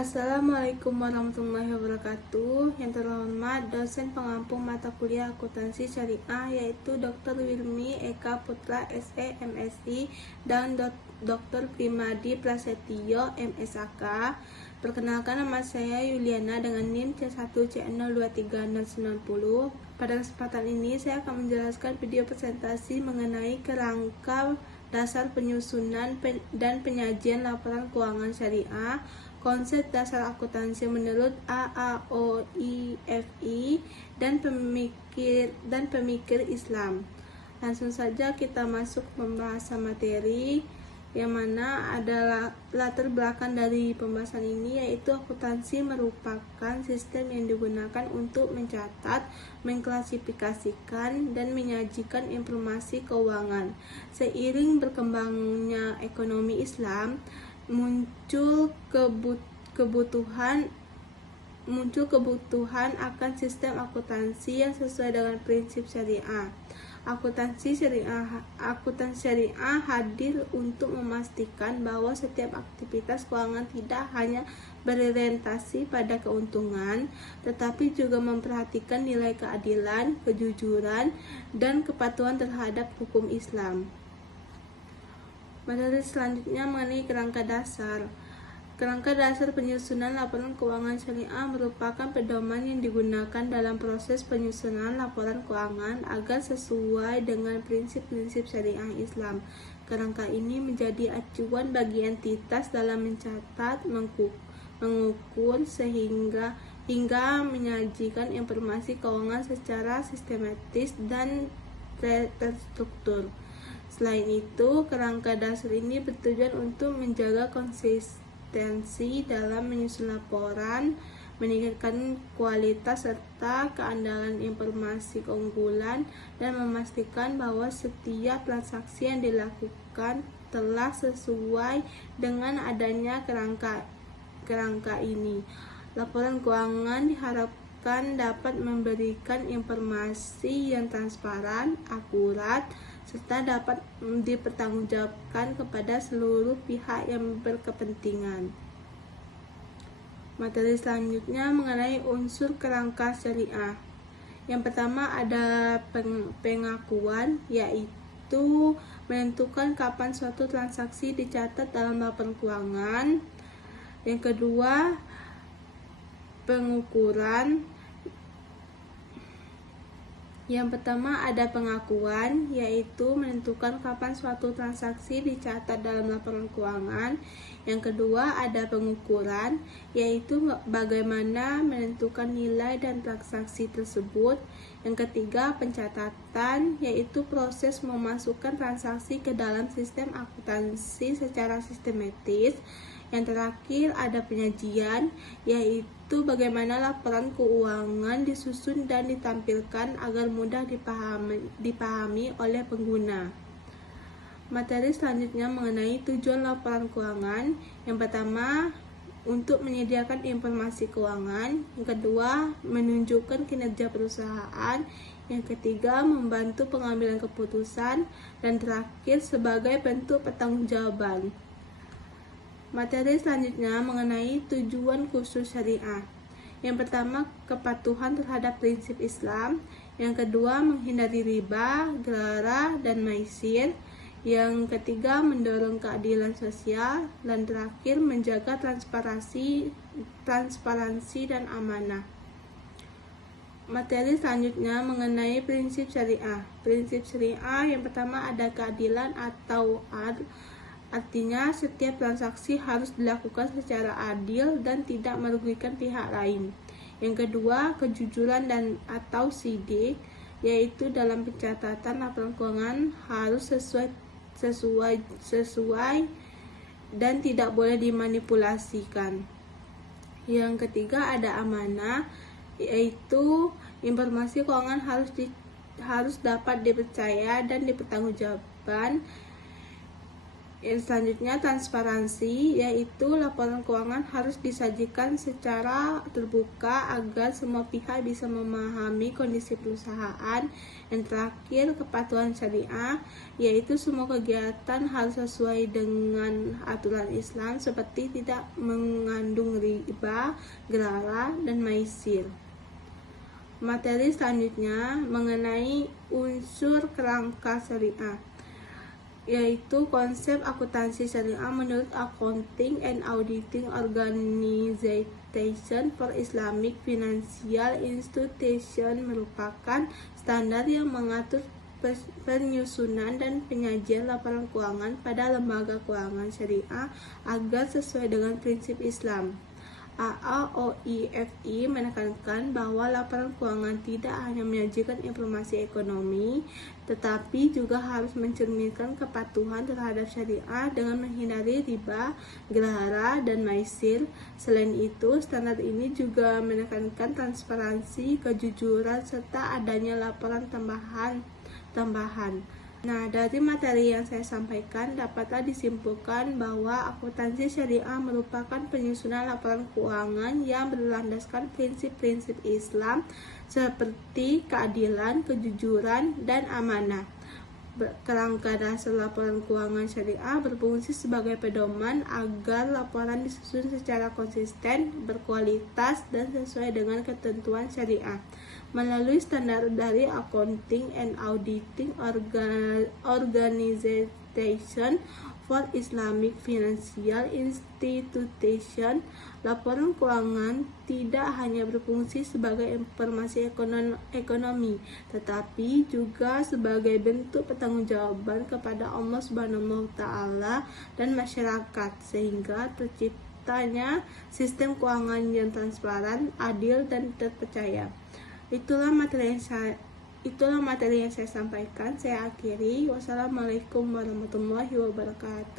Assalamualaikum warahmatullahi wabarakatuh. Yang terhormat dosen pengampu mata kuliah akuntansi syariah yaitu Dr. Wilmi Eka Putra SE MSI dan Dr. Primadi Prasetyo MSAK. Perkenalkan, nama saya Yuliana dengan NIM C1C023090. Pada kesempatan ini saya akan menjelaskan video presentasi mengenai kerangka dasar penyusunan dan penyajian laporan keuangan syariah, konsep dasar akuntansi menurut AAOIFI, dan pemikir Islam. Langsung saja kita masuk pembahasan materi, yang mana adalah latar belakang dari pembahasan ini, yaitu akuntansi merupakan sistem yang digunakan untuk mencatat, mengklasifikasikan, dan menyajikan informasi keuangan. Seiring berkembangnya ekonomi Islam, muncul kebutuhan akan sistem akuntansi yang sesuai dengan prinsip syariah. Akuntansi syariah hadir untuk memastikan bahwa setiap aktivitas keuangan tidak hanya berorientasi pada keuntungan, tetapi juga memperhatikan nilai keadilan, kejujuran, dan kepatuhan terhadap hukum Islam. Materi selanjutnya mengenai kerangka dasar. Kerangka dasar penyusunan laporan keuangan syariah merupakan pedoman yang digunakan dalam proses penyusunan laporan keuangan agar sesuai dengan prinsip-prinsip syariah Islam. Kerangka ini menjadi acuan bagi entitas dalam mencatat, mengukur, hingga menyajikan informasi keuangan secara sistematis dan terstruktur. Selain itu, kerangka dasar ini bertujuan untuk menjaga konsistensi dalam menyusun laporan, meningkatkan kualitas serta keandalan informasi keunggulan, dan memastikan bahwa setiap transaksi yang dilakukan telah sesuai dengan adanya kerangka ini. Laporan keuangan diharapkan dapat memberikan informasi yang transparan, akurat, serta dapat dipertanggungjawabkan kepada seluruh pihak yang berkepentingan. Materi selanjutnya mengenai unsur kerangka syariah. Yang pertama ada pengakuan, yaitu menentukan kapan suatu transaksi dicatat dalam laporan keuangan. Yang kedua, pengukuran. Yang pertama ada pengakuan, yaitu menentukan kapan suatu transaksi dicatat dalam laporan keuangan. Yang kedua ada pengukuran, yaitu bagaimana menentukan nilai dan transaksi tersebut. Yang ketiga pencatatan, yaitu proses memasukkan transaksi ke dalam sistem akuntansi secara sistematis. Yang terakhir ada penyajian, yaitu bagaimana laporan keuangan disusun dan ditampilkan agar mudah dipahami oleh pengguna. Materi selanjutnya mengenai tujuan laporan keuangan. Yang pertama, untuk menyediakan informasi keuangan. Yang kedua, menunjukkan kinerja perusahaan. Yang ketiga, membantu pengambilan keputusan. Dan terakhir, sebagai bentuk pertanggungjawaban. Materi selanjutnya mengenai tujuan khusus syariah. Yang pertama, kepatuhan terhadap prinsip Islam. Yang kedua, menghindari riba, gerara, dan maisir. Yang ketiga, mendorong keadilan sosial. Dan terakhir, menjaga transparansi dan amanah. Materi selanjutnya mengenai prinsip syariah. Prinsip syariah yang pertama ada keadilan atau adl. Artinya setiap transaksi harus dilakukan secara adil dan tidak merugikan pihak lain. Yang kedua, kejujuran dan atau sidik, yaitu dalam pencatatan laporan keuangan harus sesuai dan tidak boleh dimanipulasikan. Yang ketiga ada amanah, yaitu informasi keuangan harus dapat dipercaya dan dipertanggungjawabkan. Yang selanjutnya transparansi, yaitu laporan keuangan harus disajikan secara terbuka agar semua pihak bisa memahami kondisi perusahaan. Yang terakhir kepatuhan syariah, yaitu semua kegiatan harus sesuai dengan aturan Islam seperti tidak mengandung riba, gerhara, dan maisir. Materi selanjutnya mengenai unsur kerangka syariah, yaitu konsep akuntansi syariah menurut Accounting and Auditing Organization for Islamic Financial Institution merupakan standar yang mengatur penyusunan dan penyajian laporan keuangan pada lembaga keuangan syariah agar sesuai dengan prinsip Islam. AAOIFI menekankan bahwa laporan keuangan tidak hanya menyajikan informasi ekonomi, tetapi juga harus mencerminkan kepatuhan terhadap syariah dengan menghindari riba, gerhara, dan maisir. Selain itu, standar ini juga menekankan transparansi, kejujuran, serta adanya laporan tambahan. Nah, dari materi yang saya sampaikan dapatlah disimpulkan bahwa akuntansi syariah merupakan penyusunan laporan keuangan yang berlandaskan prinsip-prinsip Islam seperti keadilan, kejujuran, dan amanah. Kerangka dasar laporan keuangan syariah berfungsi sebagai pedoman agar laporan disusun secara konsisten, berkualitas, dan sesuai dengan ketentuan syariah. Melalui standar dari Accounting and Auditing Organization for Islamic Financial Institution, laporan keuangan tidak hanya berfungsi sebagai informasi ekonomi, tetapi juga sebagai bentuk pertanggungjawaban kepada Allah Subhanahu wa Ta'ala dan masyarakat, sehingga terciptanya sistem keuangan yang transparan, adil, dan terpercaya. Itulah materi yang saya sampaikan. Saya akhiri. Wassalamualaikum warahmatullahi wabarakatuh.